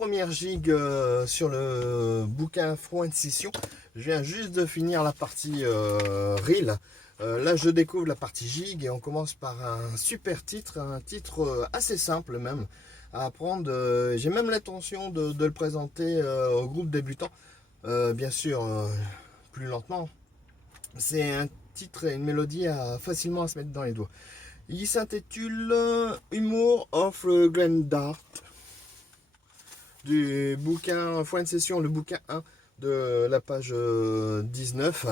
première gigue sur le bouquin Front de Scission. Je viens juste de finir la partie reel. Là je découvre la partie gigue et on commence par un super titre, un titre assez simple même à apprendre. J'ai même l'intention de le présenter au groupe débutant, bien sûr plus lentement. C'est un titre et une mélodie facilement à se mettre dans les doigts. Il s'intitule Humour of Grandart du bouquin Foin de Session, le bouquin 1 de la page 19.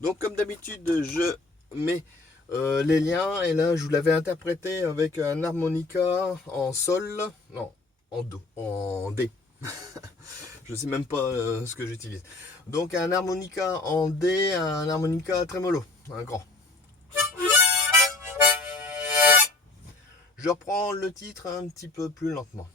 Donc comme d'habitude je mets les liens et là je vous l'avais interprété avec un harmonica en sol, non en do, en D. Je sais même pas ce que j'utilise. Donc un harmonica en D, un harmonica trémolo, un grand. Je reprends le titre un petit peu plus lentement.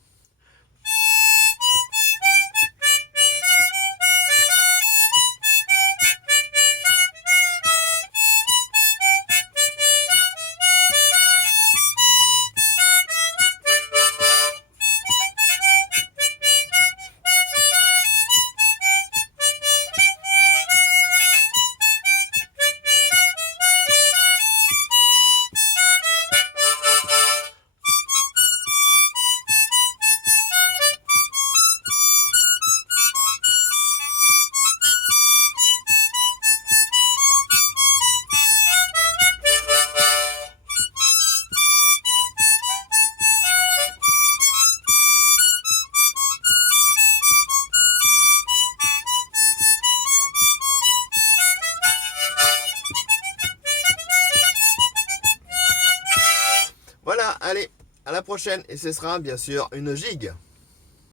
Voilà, allez, à la prochaine et ce sera bien sûr une gigue.